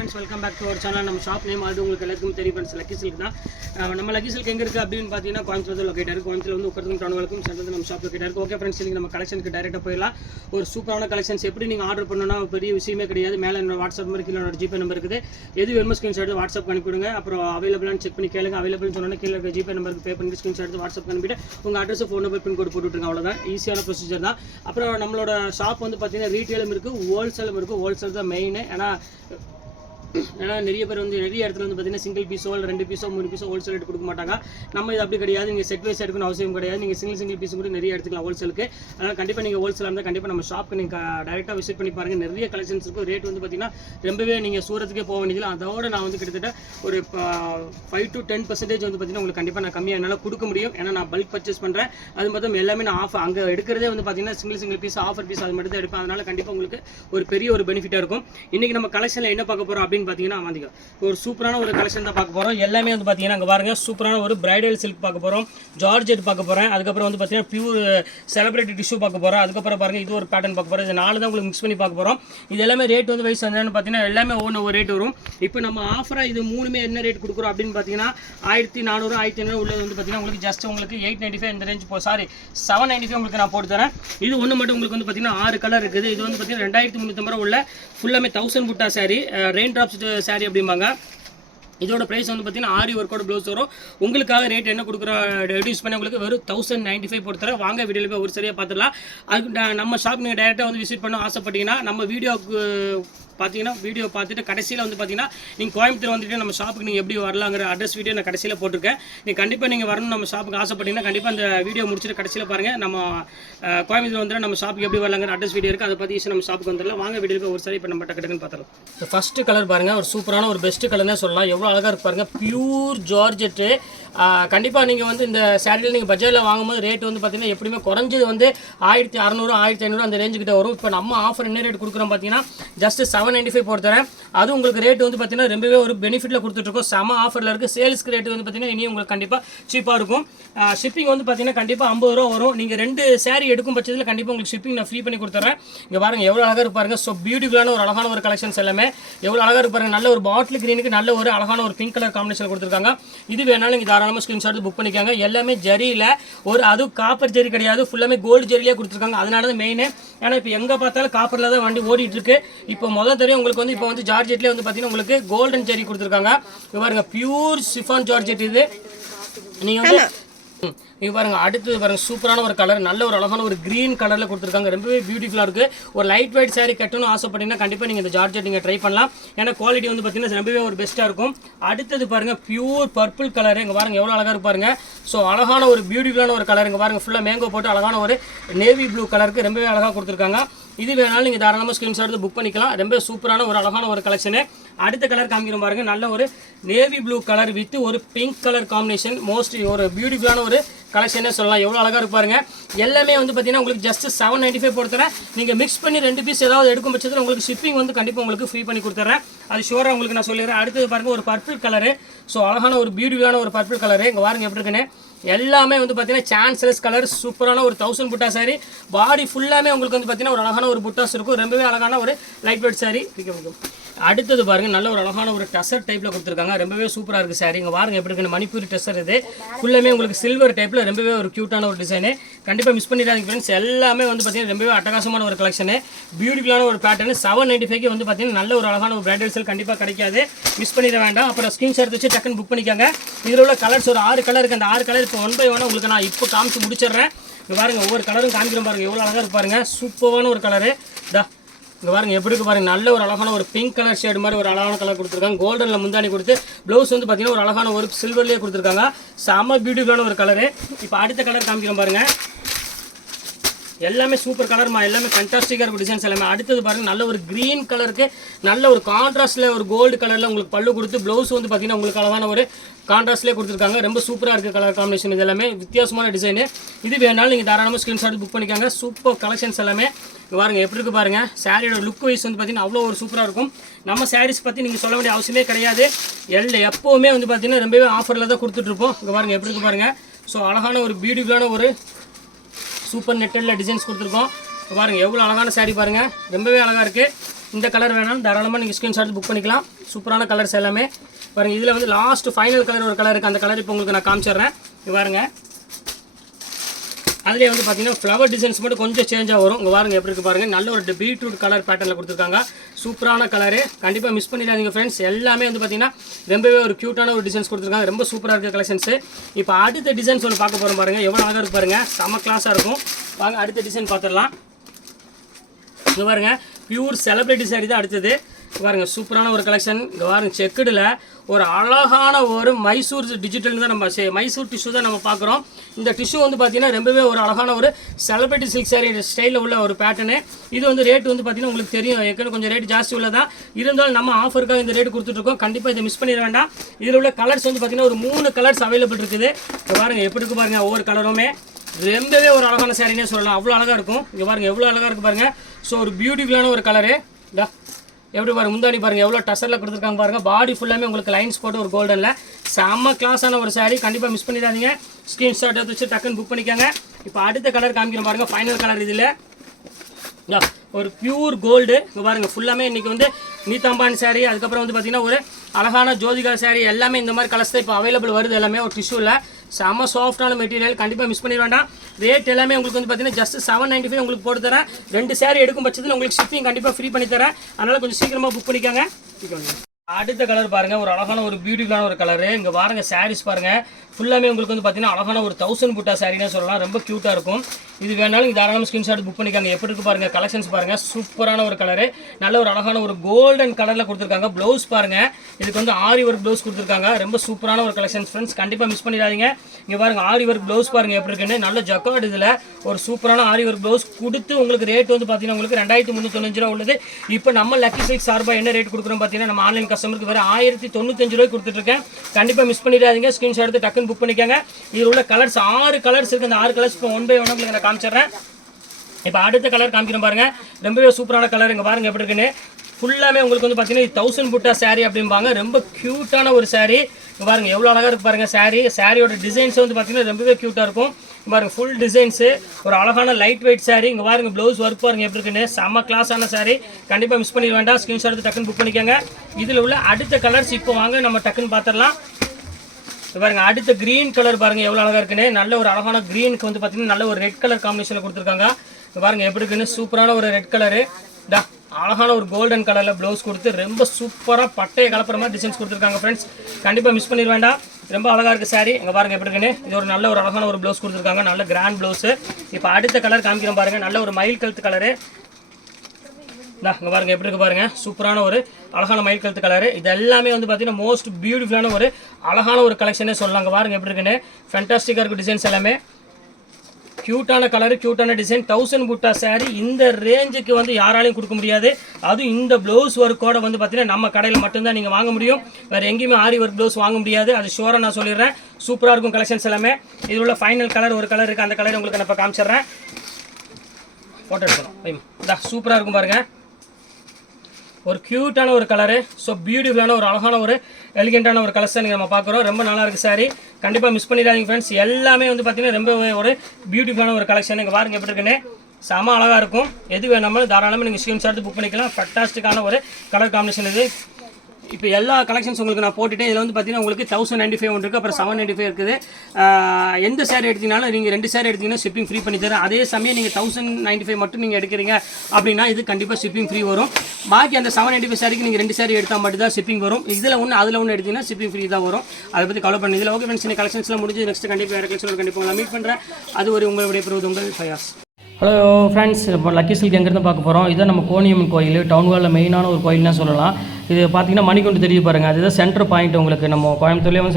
friends, welcome back to our channel. நம்ம shop name அது உங்களுக்கு எல்லாருக்கும் தெரியும் ஃப்ரெண்ட்ஸ், லக்கி சில்க் தான். நம்ம லக்கி சில்க் எங்கே இருக்குது அப்படின்னு பார்த்தீங்கன்னா கோயம்புத்தூர் லொக்கேட் இருக்குது. கோயம்புத்தூர் வந்து உட்காந்துக்கும் டவுனுக்கும் சென்டர் நம்ம ஷாப் லொக்கேட் இருக்குது. ஓகே ஃப்ரெண்ட்ஸ், நீங்கள் நம்ம கலெக்ஷனுக்கு டேரெக்டாக போயிடலாம். ஒரு சூப்பரான கலெக்ஷன்ஸ் எப்படி நீங்கள் ஆர்டர் பண்ணணும்னா பெரிய விஷயமே கிடையாது. மேலே என்னோட வாட்ஸ்அப் நம்பர் கீழே என்னோட ஜிபே நம்பர் இருக்குது. எது வேணுமோ ஸ்க்ரீன்ஷாட் எடுத்து வாட்ஸ்அப் அனுப்பிவிடுங்க. அப்புறம் அவைலபிளானு செக் பண்ணி கேளுங்க. அவைலபிள்னு சொன்னோன்னா கீழே இருக்க ஜிபே நம்பருக்கு பே பண்ணி ஸ்க்ரீன்ஷாட் எடுத்து வாட்ஸ்அப் அனுப்பிட்டு உங்கள் address phone number pin code போட்டுவிட்டுருங்க. அவ்வளோதான், ஈஸியான ப்ரொசீஜர் தான். அப்புறம் நம்மளோட ஷாப் வந்து பார்த்தீங்கன்னா ரீட்டெயிலும் இருக்குது, ஹோல்சேலும் இருக்குது. ஹோல்சேல் தான் மெயின். ஏன்னா நிறைய பேர் வந்து நிறைய இடத்துல வந்து பார்த்தீங்கன்னா சிங்கிள் பீஸோ இல்லை 2 பீஸோ 3 பீஸோ ஹோல்சேல் ரேட் கொடுக்க மாட்டாங்க. நம்ம இது அப்படி கிடையாது. நீங்கள் செட் வைஸ் எடுக்கணும் அவசியம் கிடையாது. நீங்கள் சிங்கிள் பீஸ் கூட நிறைய எடுத்துக்கலாம் ஹோல்சேலுக்கு. அதனால் கண்டிப்பாக நீங்கள் ஹோல்சேலாக இருந்தால் கண்டிப்பாக நம்ம ஷாப்புக்கு நீங்கள் டேரெக்டாக விசிட் பண்ணி பாருங்கள். நிறைய கலெக்ஷன்ஸ் இருக்கும். ரேட் வந்து பார்த்தீங்கன்னா ரொம்பவே நீங்கள் சூரத்துக்கே போக வேண்டியதில்லை. அதோட நான் வந்து கிட்டத்தட்ட ஒரு 5 to 10% வந்து பார்த்தீங்கன்னா உங்களுக்கு கண்டிப்பாக நான் கம்மியாக என்னால் கொடுக்க முடியும். ஏன்னா நான் பல்க் பர்ச்சேஸ் பண்ணுறேன். அது மட்டும் எல்லாமே நான் ஆஃபர் அங்கே எடுக்கிறதே வந்து பார்த்தீங்கன்னா சிங்கிள் பீஸ் ஆஃபர் பீஸ் அது மட்டும் தான் எடுப்பேன். அதனால் கண்டிப்பாக உங்களுக்கு ஒரு பெரிய ஒரு பெனிஃபிட்டாக இருக்கும். இன்றைக்கி நம்ம கலெக்ஷனில் என்ன பார்க்க போகிறோம் அப்படின்னு பார்த்தீங்கன்னா வாந்திக்கோ ஒரு சூப்பரான ஒரு கலெக்ஷன் தான் பார்க்க போகிறோம். எல்லாமே வந்து பார்த்தீங்கன்னா அங்கே பாருங்கள், சூப்பரான ஒரு பிரைடல் சில்க் பார்க்க போகிறோம், ஜார்ஜெட் பார்க்க போகிறேன். அதுக்கப்புறம் வந்து பார்த்தீங்கன்னா பியூர் செலிப்ரிட்டி டிஷ்யூ பார்க்க போகிறோம். அதுக்கப்புறம் பாருங்கள் இது ஒரு பேட்டர்ன் பார்க்க போகிறோம். இது 4 தான் உங்களுக்கு மிக்ஸ் பண்ணி பார்க்க போகிறோம். இது எல்லாமே ரேட் வந்து வைஸ் வந்து பார்த்தீங்கன்னா எல்லாமே ஒவ்வொரு ரேட் வரும். இப்போ நம்ம ஆஃபராக இது 3மே என்ன ரேட் கொடுக்குறோம் அப்படின்னு பார்த்தீங்கன்னா 1400 1500 உள்ளது வந்து பார்த்தீங்கன்னா உங்களுக்கு ஜஸ்ட் உங்களுக்கு 895 இந்த ரேஞ்ச் 795 உங்களுக்கு நான் போட்டு தரேன். இது ஒன்று மட்டும் உங்களுக்கு வந்து பார்த்தீங்கன்னா 6 கலர் இருக்குது. இது வந்து பார்த்தீங்கன்னா 2350 உள்ள ஃபுல்லாமே 1000 புட்டா சாரி, ரெயின் ட்ராப்ஸ் சாரி அப்படிம்பாங்க. இதோட ப்ரைஸ் வந்து பார்த்தீங்கன்னா ஆரி ஒர்க்கோட ப்ளவுஸ் வரும். உங்களுக்காக ரேட் என்ன கொடுக்குறோம் ரெடியூஸ் பண்ணி உங்களுக்கு வெறும் 1095 போட்டுறேன். வாங்க வீடியோவில் போய் ஒரு சரியாக பார்த்துடலாம். அதுக்கு நம்ம ஷாப் நீங்கள் டேரெக்டாக வந்து விசிட் பண்ண ஆசைப்பட்டீங்கன்னா நம்ம வீடியோக்கு பார்த்தீங்கன்னா வீடியோ பார்த்துட்டு கடைசியில் வந்து பார்த்தீங்கன்னா நீங்கள் கோயம்புத்தூர் வந்துட்டு நம்ம ஷாப்புக்கு நீங்கள் எப்படி வரலாங்கிற அட்ரஸ் வீடியோ நான் கடைசியில் போட்டிருக்கேன். நீங்கள் கண்டிப்பாக நீங்கள் வரணும் நம்ம ஷாப்புக்கு ஆசைப்பட்டீங்கன்னா கண்டிப்பாக அந்த வீடியோ முடிச்சுட்டு கடைசியில் பாருங்கள். நம்ம கோயம்புத்தூர் வந்துட்டு நம்ம ஷாப்புக்கு எப்படி வரலாங்கிற அட்ரஸ் வீடியோ இருக்குது. அதை பற்றி நம்ம ஷாப்புக்கு வந்துடலாம். வாங்க வீடியோக்கு ஒரு சரி இப்போ நம்ம டக்குன்னு பார்த்துக்கலாம். இந்த ஃபஸ்ட்டு கலர் பாருங்கள், ஒரு சூப்பரான ஒரு பெஸ்ட்டு கலர்னே சொல்லலாம். எவ்வளோ அழகாக இருக்கு பாருங்கள், பியூர் ஜார்ஜெட்டு. கண்டிப்பாக நீங்கள் வந்து இந்த சாரியில் நீங்கள் பட்ஜெட்டில் வாங்கும்போது ரேட் வந்து பார்த்தீங்கன்னா எப்படியுமே குறைஞ்சது வந்து 1600 1500 அந்த ரேஞ்சுக்கிட்ட வரும். இப்போ நம்ம ஆஃபர் என்ன ரேட் கொடுக்குறோம் பார்த்தீங்கன்னா ஜஸ்ட் 795 போட்டு தரேன். அது உங்களுக்கு ரேட் வந்து பார்த்தீங்கன்னா ரொம்பவே ஒரு பெனிஃபிட்டில் கொடுத்துட்ருக்கோம். செம ஆஃபரில் இருக்குது. சேல்ஸ்க்கு ரேட் வந்து பார்த்தீங்கன்னா இனி உங்களுக்கு கண்டிப்பாக சீப்பாக இருக்கும். ஷிப்பிங் வந்து பார்த்தீங்கன்னா கண்டிப்பாக 50 ரூபா வரும். நீங்கள் 2 சாரி எடுக்கும் பட்சத்தில் கண்டிப்பாக உங்களுக்கு ஷிப்பிங் நான் ஃப்ரீ பண்ணி கொடுத்துறேன். இங்கே பாருங்கள் எவ்வளோ அழகாக இருப்பாருங்க. ஸோ பியூட்டிஃபுல்லான ஒரு அழகான ஒரு கலெக்ஷன்ஸ் எல்லாமே எவ்வளோ அழகாக இருப்பாருங்க. நல்ல ஒரு பாட்டில் கிரீனுக்கு நல்ல ஒரு அழகான ஒரு பிங்க் கலர் காம்பினேஷன் கொடுத்துருக்காங்க. இது வேணாலும் நீங்கள் தாராளமாக ஸ்க்ரீன்ஷாட் புக் பண்ணிக்காங்க. எல்லாமே ஜரியில் ஒரு அதுவும் காப்பர் ஜரி கிடையாது, ஃபுல்லாமே கோல்டு ஜரியிலே கொடுத்துருக்காங்க. அதனால தான் மெயின். ஏன்னா இப்போ எங்கே பார்த்தாலும் காப்பரில் தான் வண்டி ஓடிட்டு இருக்கு. இப்போ முதல் தெரியும் உங்களுக்கு வந்து இப்போ வந்து ஜார்ஜெட்லேயே வந்து பார்த்தீங்கன்னா உங்களுக்கு கோல்டன் ஜரி கொடுத்துருக்காங்க. இது பாருங்க பியூர் சிஃபான் ஜார்ஜெட். இது நீங்கள் வந்து இது பாருங்க. அடுத்தது பாருங்க, சூப்பரான ஒரு கலர், நல்ல ஒரு அழகான ஒரு கிரீன் கலரில் கொடுத்துருக்காங்க. ரொம்பவே பியூட்டிஃபுல்லாக இருக்குது. ஒரு லைட் வெயிட் சாரி கட்டணும்னு ஆசைப்பட்டீங்கன்னா கண்டிப்பாக நீங்கள் இந்த ஜார்ஜெட் நீங்கள் ட்ரை பண்ணலாம். ஏன்னா குவாலிட்டி வந்து பார்த்தீங்கன்னா ரொம்பவே ஒரு பெஸ்ட்டாக இருக்கும். அடுத்தது பாருங்க, பியூர் பர்பிள் கலர். இங்கே பாருங்க எவ்வளோ அழகாக இருப்பாருங்க. ஸோ அழகான ஒரு பியூட்டிஃபுல்லான ஒரு கலர். இங்கே பாருங்க ஃபுல்லாக மேங்கோ போட்டு அழகான ஒரு நேவி ப்ளூ கலருக்கு ரொம்பவே அழகாக கொடுத்துருக்காங்க. இது வேணாலும் நீங்கள் தாராளமாக ஸ்க்ரீன்ஷாட் எடுத்து புக் பண்ணிக்கலாம். ரொம்ப சூப்பரான ஒரு அழகான ஒரு கலெக்ஷனு. அடுத்த கலர் காமிக்கிறோம் பாருங்க, நல்ல ஒரு நேவி ப்ளூ கலர் வித் ஒரு பிங்க் கலர் காம்பினேஷன். மோஸ்ட்லி ஒரு பியூட்டிஃபுல்லான ஒரு கலெக்ஷனே சொல்லலாம். எவ்வளோ அழகாக இருப்பாருங்க. எல்லாமே வந்து பார்த்தீங்கன்னா உங்களுக்கு ஜஸ்ட் 795 போட்டுறேன். நீங்கள் மிக்ஸ் பண்ணி 2 பீஸ் ஏதாவது எடுக்கும் பட்சத்தில் உங்களுக்கு ஷிப்பிங் வந்து கண்டிப்பாக உங்களுக்கு ஃப்ரீ பண்ணி கொடுத்துட்றேன். அது ஷூராக உங்களுக்கு நான் சொல்லிடுறேன். அடுத்தது பாருங்கள் ஒரு பர்பிள் கலரு. ஸோ அழகான ஒரு பியூட்டிஃபுல்லான ஒரு பர்பிள் கலரு. இங்கே பாருங்க எப்படி இருக்குன்னு. எல்லாமே வந்து பார்த்தீங்கன்னா சான்ஸ்லெஸ் கலர். சூப்பரான ஒரு 1000 புட்டா சாரி. பாடி ஃபுல்லாமே உங்களுக்கு வந்து பார்த்தீங்கன்னா ஒரு அழகான ஒரு புட்டாஸ் இருக்கும். ரொம்பவே அழகான ஒரு லைட் வெயிட் சாரி. அடுத்தது பாருங்கள், நல்ல ஒரு அழகான ஒரு டசர் டைப்பில் கொடுத்துருக்காங்க. ரொம்பவே சூப்பராக இருக்குது சாரி. இங்கே பாருங்க எப்படி இருக்குன்னு. மணிப்பூர் டசர். இது ஃபுல்லாமே உங்களுக்கு சில்வர் டைப்பில் ரொம்பவே ஒரு க்யூட்டான ஒரு டிசைனு. கண்டிப்பாக மிஸ் பண்ணிடாதீங்க ஃப்ரெண்ட்ஸ். எல்லாமே வந்து பார்த்தீங்கன்னா ரொம்பவே அட்டகாசமான ஒரு கலெக்ஷனு. பியூட்டிஃபுல்லான ஒரு பேட்டர்னு. 795 வந்து பார்த்தீங்கன்னா நல்ல ஒரு அழகான ஒரு பிரைடல் செல் கண்டிப்பாக கிடைக்காது. மிஸ் பண்ணிட வேண்டாம். அப்புறம் ஸ்க்ரீன்ஷாட் வச்சு டக்குன்னு புக் பண்ணிக்காங்க. இதில் உள்ள கலர்ஸ் ஒரு 6 கலர் இருக்குது. அந்த 6 கலர் இப்போ 1 by 1 உங்களுக்கு நான் இப்போ காமிச்சு முடிச்சிடுறேன். இங்கே பாருங்கள் ஒவ்வொரு கலரும் காமிக்கிறோம் பாருங்கள். எவ்வளோ அழகாக இருப்பாருங்க. சூப்பரான ஒரு கலரு. இங்கே பாருங்கள் எப்படி இருக்கு பாருங்கள். நல்ல ஒரு அழகான ஒரு பிங்க் கலர் ஷேடு மாதிரி ஒரு அழகான கலர் கொடுத்துருக்காங்க. கோல்டனில் முந்தானி கொடுத்து ப்ளவுஸ் வந்து பார்த்தீங்கன்னா ஒரு அழகான ஒரு சில்வர்லேயே கொடுத்துருக்காங்க. செம்ம பியூட்டிஃபுல்லான ஒரு கலரு. இப்போ அடுத்த கலர் காமிக்கிறோம் பாருங்கள். எல்லாமே சூப்பர் கலர்மா. எல்லாமே ஃபேண்டாஸ்டிக்காக இருக்கும் டிசைன்ஸ் எல்லாமே. அடுத்தது பாருங்கள், நல்ல ஒரு க்ரீன் கலருக்கு நல்ல ஒரு கான்ட்ராஸ்ட்டில் ஒரு கோல்டு கலரில் உங்களுக்கு பல்லு கொடுத்து ப்ளவுஸ் வந்து பார்த்தீங்கன்னா உங்களுக்கு அழகான ஒரு கான்ட்ராஸ்ட்லேயே கொடுத்துருக்காங்க. ரொம்ப சூப்பராக இருக்குது கலர் காம்பினேஷன். இது எல்லாமே வித்தியாசமான டிசைனு. இது வேணாலும் நீங்கள் தாராளமாக ஸ்க்ரீன்ஷாட் புக் பண்ணிக்காங்க. சூப்பர் கலெக்ஷன்ஸ் எல்லாமே. பாருங்கள் எப்படி இருக்குது பாருங்கள். சாரியோட லுக் வைஸ் வந்து பார்த்தீங்கன்னா அவ்வளோ ஒரு சூப்பராக இருக்கும். நம்ம சாரீஸ் பற்றி நீங்கள் சொல்ல வேண்டிய அவசியமே கிடையாது. எப்போவுமே வந்து பார்த்தீங்கன்னா ரொம்பவே ஆஃபரில் தான் கொடுத்துட்ருப்போம். இங்கே பாருங்கள் எப்படி இருக்குது பாருங்கள். ஸோ அழகான ஒரு பியூட்டிஃபுல்லான ஒரு சூப்பர் நெட்டலில் டிசைன்ஸ் கொடுத்துருக்கோம். பாருங்கள் எவ்வளோ அழகான சாரீ பாருங்கள். ரொம்பவே அழகாக இருக்குது. இந்த கலர் வேணாலும் தாராளமாக நீங்கள் ஸ்க்ரீன்ஷாட் புக் பண்ணிக்கலாம். சூப்பரான கலர்ஸ் எல்லாமே பாருங்கள். இதில் வந்து லாஸ்ட் ஃபைனல் கலர் ஒரு கலர் இருக்குது, அந்த கலர் இப்போ உங்களுக்கு நான் காமிச்சிடுறேன். இது பாருங்க, அதிலே வந்து பார்த்தீங்கன்னா ஃப்ளவர் டிசைன்ஸ் மட்டும் கொஞ்சம் சேஞ்சாக வரும். இங்கே பாருங்கள் எப்படி இருக்குது பாருங்கள். நல்ல ஒரு பீட்ரூட் கலர் பேட்டர்னில் கொடுத்துருக்காங்க. சூப்பரான கலரு, கண்டிப்பாக மிஸ் பண்ணிடாதீங்க ஃப்ரெண்ட்ஸ். எல்லாமே வந்து பார்த்தீங்கன்னா ரொம்பவே ஒரு க்யூட்டான ஒரு டிசைன்ஸ் கொடுத்துருக்காங்க. ரொம்ப சூப்பராக இருக்குது கலெக்ஷன்ஸு. இப்போ அடுத்த டிசைன்ஸ் ஒன்று பார்க்க போகிறோம் பாருங்கள். எவ்வளோ அழகாக இருக்குது பாருங்கள், செம்ம கிளாஸாக இருக்கும். வாங்க அடுத்த டிசைன் பார்த்துடலாம். இங்கே பாருங்கள், பியூர் செலிப்ரிட்டி சாரி தான் அடுத்தது. பாருங்க சூப்பரான ஒரு கலெக்ஷன். இங்கே பாருங்க, செக்குடில் ஒரு அழகான ஒரு மைசூர் டிஜிட்டல் தான் நம்ம மைசூர் டிஷ்யூ தான் நம்ம பார்க்குறோம். இந்த டிஷ்யூ வந்து பார்த்தீங்கன்னா ரொம்பவே ஒரு அழகான ஒரு செலிப்ரிட்டி சில்க் சாரி ஸ்டைலில் உள்ள ஒரு பேட்டர்னு. இது வந்து ரேட் வந்து பார்த்தீங்கன்னா உங்களுக்கு தெரியும், ஏற்கனவே கொஞ்சம் ரேட் ஜாஸ்தி உள்ளதா இருந்தாலும் நம்ம ஆஃபருக்காக இந்த ரேட் கொடுத்துட்ருக்கோம். கண்டிப்பாக இதை மிஸ் பண்ணிட வேண்டாம். இதில் உள்ள கலர்ஸ் வந்து பார்த்தீங்கன்னா ஒரு 3 கலர்ஸ் அவைலபிள் இருக்குது. இப்போ பாருங்கள் எப்படி இருக்குது பாருங்கள், ஒவ்வொரு கலருமே ரொம்பவே ஒரு அழகான சாரினே சொல்லலாம். அவ்வளோ அழகாக இருக்கும். இங்கே பாருங்கள் எவ்வளோ அழகாக இருக்குது பாருங்கள். ஸோ ஒரு பியூட்டிஃபுல்லான ஒரு கலரு. எப்படி பாருங்கள், முந்தாடி பாருங்கள் எவ்வளோ டசரில் கொடுத்துருக்காங்க பாருங்கள். பாடி ஃபுல்லாமே உங்களுக்கு லைன்ஸ் போட்டு ஒரு கோல்டனில் செம்ம கிளாஸான ஒரு சாரீ. கண்டிப்பாக மிஸ் பண்ணிடாதீங்க. ஸ்க்ரீன்ஷாட் எடுத்து வச்சு டக்குன்னு புக் பண்ணிக்கோங்க. இப்போ அடுத்த கலர் காமிக்கிறேன் பாருங்கள், ஃபைனல் கலர். இதில் ஒரு பியூர் கோல்டு. இங்கே பாருங்கள் ஃபுல்லாமே இன்றைக்கி வந்து நீத்தாம்பான் சாரீ, அதுக்கப்புறம் வந்து பார்த்திங்கன்னா ஒரு அழகான ஜோதிகா சாரீ, எல்லாமே இந்த மாதிரி கலர்ஸ் தான் இப்போ அவைலபிள் வருது. எல்லாமே ஒரு டிஷ்யூவில் செம்ம சாஃப்டான மெட்டீரியல். கண்டிப்பாக மிஸ் பண்ணிட வேண்டாம். ரேட் எல்லாமே உங்களுக்கு வந்து பார்த்தீங்கன்னா ஜஸ்ட் 795 உங்களுக்கு போட்டு தரேன். 2 சாரீ எடுக்கும் பட்சத்தில் உங்களுக்கு ஷிப்பிங் கண்டிப்பாக ஃப்ரீ பண்ணி தரேன். அதனால் கொஞ்சம் சீக்கிரமாக புக் பண்ணிக்கோங்க. அடுத்த கலர் பாருங்கள், ஒரு அழகான ஒரு பியூட்டிஃபுல்லான ஒரு கலரு. இங்கே பாருங்கள் சாரீஸ் பாருங்கள், ஃபுல்லாமே உங்களுக்கு வந்து பார்த்தீங்கன்னா அழகான ஒரு 1000 புட்டா சாரினே சொல்லலாம். ரொம்ப க்யூட்டாக இருக்கும். இது வேணாலும் தாராளமாக ஸ்க்ரீன்ஷாட் புக் பண்ணிக்காங்க. எப்படி இருக்கு பாருங்கள், கலெக்ஷன்ஸ் பாருங்கள். சூப்பரான ஒரு கலரு, நல்ல ஒரு அழகான ஒரு கோல்டன் கலரில் கொடுத்துருக்காங்க. ப்ளவுஸ் பாருங்கள், இதுக்கு வந்து ஆரி ஒர்க் ப்ளவுஸ் கொடுத்துருக்காங்க. ரொம்ப சூப்பரான ஒரு கலெக்ஷன்ஸ் ஃப்ரெண்ட்ஸ், கண்டிப்பாக மிஸ் பண்ணிடாதீங்க. இங்கே பாருங்கள் ஆரி ஒர்க் ப்ளவுஸ் பாருங்கள் எப்படி இருக்குன்னு. நல்ல ஜக்கார்டு இதில் ஒரு சூப்பரான ஆரி ஒர்க் ப்ளவுஸ் கொடுத்து உங்களுக்கு ரேட் வந்து பார்த்தீங்கன்னா உங்களுக்கு 2395 ரூபா உள்ளது. இப்போ நம்ம லக்கி சில்க் சார்பாக என்ன ரேட் கொடுக்குறோம் பார்த்தீங்கன்னா, நம்ம ஆன்லைன் கஸ்டமருக்கு வேறு 1095 ரூபாய்க்கு கொடுத்துட்ருக்கேன். கண்டிப்பாக மிஸ் பண்ணிடாதீங்க. ஸ்க்ரீன்ஷாட் எடுத்து டக்குன்னு புக் பண்ணிக்கோங்க. இதில் உள்ள கலர்ஸ் 6 கலர்ஸ் இருக்குது. அந்த 6 கலர்ஸ் இப்போ 1 by 1 உங்களுக்கு நான் காமிச்சிடுறேன். இப்போ அடுத்த கலர் காமிக்கிறேன் பாருங்கள், ரொம்பவே சூப்பரான கலர். இங்கே பாருங்கள் எப்படி இருக்குன்னு. ஃபுல்லாமே உங்களுக்கு வந்து பார்த்தீங்கன்னா 1000 புட்டா சாரீ அப்படிம்பாங்க. ரொம்ப க்யூட்டான ஒரு சாரீ. இங்கே பாருங்கள் எவ்வளோ அழகாக இருக்குது பாருங்கள் சாரீ. சாரியோட டிசைன்ஸ் வந்து பார்த்தீங்கன்னா ரொம்பவே க்யூட்டாக இருக்கும். பாருங்கள் ஃபுல் டிசைன்ஸு, ஒரு அழகான லைட் வெயிட் சாரீ. இங்கே பாருங்கள் ப்ளவுஸ் ஒர்க் பாருங்கள் எப்படி இருக்குன்னு. செம்ம கிளாஸான சாரீ. கண்டிப்பாக மிஸ் பண்ணி வேண்டாம். ஸ்க்ரீன்ஷாட் எடுத்து டக்குன்னு புக் பண்ணிக்கோங்க. இதில் உள்ள அடுத்த கலர்ஸ் இப்போ வாங்க நம்ம டக்குன்னு பார்த்துடலாம். பாருங்கள் அடுத்த க்ரீன் கலர் பாருங்கள் எவ்வளோ அழகாக இருக்குன்னு. நல்ல ஒரு அழகான க்ரீனுக்கு வந்து பார்த்தீங்கன்னா நல்ல ஒரு ரெட் கலர் காம்பினேஷனில் கொடுத்துருக்காங்க. பாருங்கள் எப்படி இருக்குன்னு. சூப்பரான ஒரு ரெட் கலரு. அழகான ஒரு கோல்டன் கலரில் ப்ளவுஸ் கொடுத்து ரொம்ப சூப்பராக பட்டையை கலப்புற மாதிரி டிசைன்ஸ் கொடுத்துருக்காங்க ஃப்ரெண்ட்ஸ். கண்டிப்பாக மிஸ் பண்ணிட வேண்டாம். ரொம்ப அழகாக இருக்குது சாரீ. இங்கே பாருங்கள் எப்படி இருக்குன்னு. இது ஒரு நல்ல ஒரு அழகான ஒரு ப்ளவுஸ் கொடுத்துருக்காங்க, நல்ல கிராண்ட் ப்ளவுஸு. இப்போ அடுத்த கலர் காமிக்கிறோம் பாருங்கள், நல்ல ஒரு மயில் கழுத்து கலரு. இங்கே பாருங்கள் எப்படி இருக்குது பாருங்கள், சூப்பரான ஒரு அழகான மயில் கழுத்து கலரு. இது எல்லாமே வந்து பார்த்தீங்கன்னா மோஸ்ட் பியூட்டிஃபுல்லான ஒரு அழகான ஒரு கலெக்ஷனே சொல்லலாம். இங்கே பாருங்கள் எப்படி இருக்குன்னு. ஃபேண்டாஸ்டிக்காக இருக்குது டிசைன்ஸ் எல்லாமே. க்யூட்டான கலரு, க்யூட்டான டிசைன். 1000 புட்டா சாரீ இந்த ரேஞ்சுக்கு வந்து யாராலையும் கொடுக்க முடியாது. அதுவும் இந்த ப்ளவுஸ் ஒர்க்கோட வந்து பார்த்தீங்கன்னா நம்ம கடையில் மட்டும்தான் நீங்கள் வாங்க முடியும். வேறு எங்கேயுமே ஆரி ஒர்க் ப்ளவுஸ் வாங்க முடியாது. அது ஷோராக நான் சொல்லிடுறேன். சூப்பராக இருக்கும் கலெக்ஷன்ஸ் எல்லாமே. இதில் உள்ள ஃபைனல் கலர் ஒரு கலர் இருக்குது, அந்த கலர் உங்களுக்கு நான் இப்போ காமிச்சிடுறேன். ஃபோட்டோ எடுக்கணும். சூப்பராக இருக்கும் பாருங்கள், ஒரு க்யூட்டான ஒரு கலரு. ஸோ பியூட்டிஃபுல்லான ஒரு அழகான ஒரு எலிகென்ட்டான ஒரு கலர்ஸ் தான் நீங்கள் நம்ம பார்க்குறோம். ரொம்ப நல்லா இருக்குது சாரீ. கண்டிப்பாக மிஸ் பண்ணிடாதீங்க ஃப்ரெண்ட்ஸ். எல்லாமே வந்து பார்த்தீங்கன்னா ரொம்ப ஒரு பியூட்டிஃபுல்லான ஒரு கலெக்ஷன். இங்கே பாருங்கள் எப்படி இருக்குன்னு. செம அழகாக இருக்கும். எது வேணாலும் தாராளமாக நீங்கள் ஸ்க்ரீன்ஷாட் புக் பண்ணிக்கலாம். ஃபண்டாஸ்டிக்கான ஒரு கலர் காம்பினேஷன் இது. இப்போ எல்லா கலெக்ஷன்ஸ் உங்களுக்கு நான் போட்டுட்டேன். இதில் வந்து பார்த்தீங்கன்னா உங்களுக்கு 1095 ஒன்று இருக்குது, அப்புறம் 795 இருக்குது. எந்த சாரீ எடுத்தீங்கனாலும் நீங்கள் 2 சாரீ எடுத்தீங்கன்னா ஷிப்பிங் ஃப்ரீ பண்ணி தரேன். அதே சமயம் நீங்கள் 1095 மட்டும் நீங்கள் எடுக்கிறீங்க அப்படின்னா இது கண்டிப்பாக ஷிப்பிங் ஃப்ரீ வரும். பாக்கி அந்த 795 சாரிக்கு நீங்கள் 2 சாரீ எடுத்தால் மட்டும் தான் ஷிப்பிங் வரும். இதில் ஒன்று அதில் ஒன்று எடுத்தீங்கன்னா ஷிப்பிங் ஃப்ரீ தான் வரும். அதை பற்றி கவலை பண்ணி இதில் ஓகே ஃப்ரெண்ட்ஸ். இந்த கலெக்ஷன்ஸ்லாம் முடிஞ்சு நெக்ஸ்ட் கண்டிப்பாக வேறு கலெக்ஷன் கண்டிப்பாக நான் மீட் பண்ணுறேன். அது ஒரு உங்களுடைய பெறுவது உங்கள் ஃபயாஸ். ஹலோ ஃப்ரெண்ட்ஸ், இப்போ லக்கி சில்க் எங்கேருந்து பார்க்க போகிறோம். இதுதான் நம்ம கோணியம்மன் கோயில், டவுன் ஹாலில் மெயினான ஒரு கோயில்னு சொல்லலாம். இது பார்த்தீங்கன்னா மணிகுண்டு தெரிய பாருங்கள், அதுதான் சென்டர் பாயிண்ட். உங்களுக்கு நம்ம கோயம்புத்தூர்லேயே வந்து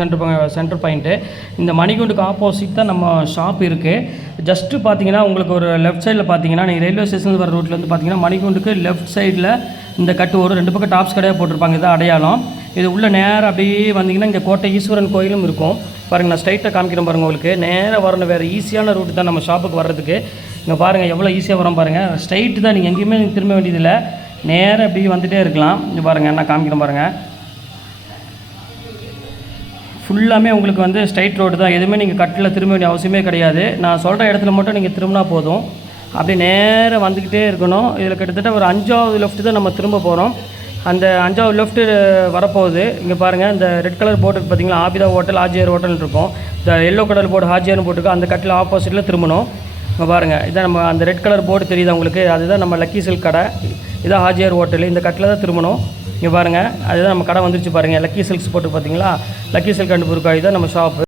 சென்டர் பாயிண்ட்டு. இந்த மணிகுண்டுக்கு ஆப்போசிட் தான் நம்ம ஷாப் இருக்குது. ஜஸ்ட்டு பார்த்தீங்கன்னா உங்களுக்கு ஒரு லெஃப்ட் சைடில் பார்த்தீங்கன்னா நீங்கள் ரயில்வே ஸ்டேஷன் வர ரூட்டில் வந்து பார்த்தீங்கன்னா மணிகுண்டுக்கு லெஃப்ட் சைடில் இந்த கட்டு ஒரு 2 பக்கம் டாப்ஸ் கடையாக போட்டிருப்பாங்க. இதுதான் அடையாளம். இது உள்ள நேராக அப்படியே வந்தீங்கன்னா இங்கே கோட்டை ஈஸ்வரன் கோயிலும் இருக்கும் பாருங்கள். நான் ஸ்ட்ரைட்டாக காமிக்கிறேன் பாருங்கள். உங்களுக்கு நேராக வரணும், வேறு ஈஸியான ரூட்டு தான் நம்ம ஷாப்புக்கு வர்றதுக்கு. இங்கே பாருங்கள் எவ்வளோ ஈஸியாக வரோம் பாருங்கள். ஸ்ட்ரைட்டு தான், நீங்கள் எங்கேயுமே திரும்ப வேண்டியதில்லை. நேராக அப்படியே வந்துகிட்டே இருக்கலாம். இங்கே பாருங்கள் நான் காமிக்கிறேன் பாருங்கள். ஃபுல்லாமே உங்களுக்கு வந்து ஸ்ட்ரைட் ரோடு தான். எதுவுமே நீங்கள் கட்டில் திரும்ப வேண்டிய அவசியமே கிடையாது. நான் சொல்கிற இடத்துல மட்டும் நீங்கள் திரும்பினா போதும். அப்படி நேராக வந்துக்கிட்டே இருக்கணும். இதில் கிட்டத்தட்ட ஒரு 5வது லெஃப்ட்டு தான் நம்ம திரும்ப போகிறோம். அந்த 5வது லெஃப்ட்டு வரப்போகுது. இங்கே பாருங்கள், இந்த ரெட் கலர் போர்டு பார்த்தீங்களா, ஆபிதா ஹோட்டல் ஹாஜியார் ஹோட்டல் இருக்கும். இந்த எல்லோ கலர் போர்டு ஹாஜியார்னு போட்டுருக்கு. அந்த கட்டில் ஆப்போசிட்டில் திரும்பணும். இங்கே பாருங்கள், இதான் நம்ம அந்த ரெட் கலர் போர்டு தெரியுது உங்களுக்கு, அதுதான் நம்ம லக்கி சில்க் கடை. இதான் ஹாஜியார் ஹோட்டல். இந்த கட்டில் தான் திரும்பணும். இங்கே பாருங்கள், அதுதான் நம்ம கடை வந்துருச்சு பாருங்கள். லக்கி சில்க்ஸ் போட்டு பார்த்தீங்களா, லக்கி சில்க் அண்ட் புர்கா, இதுதான் நம்ம ஷாப்பு.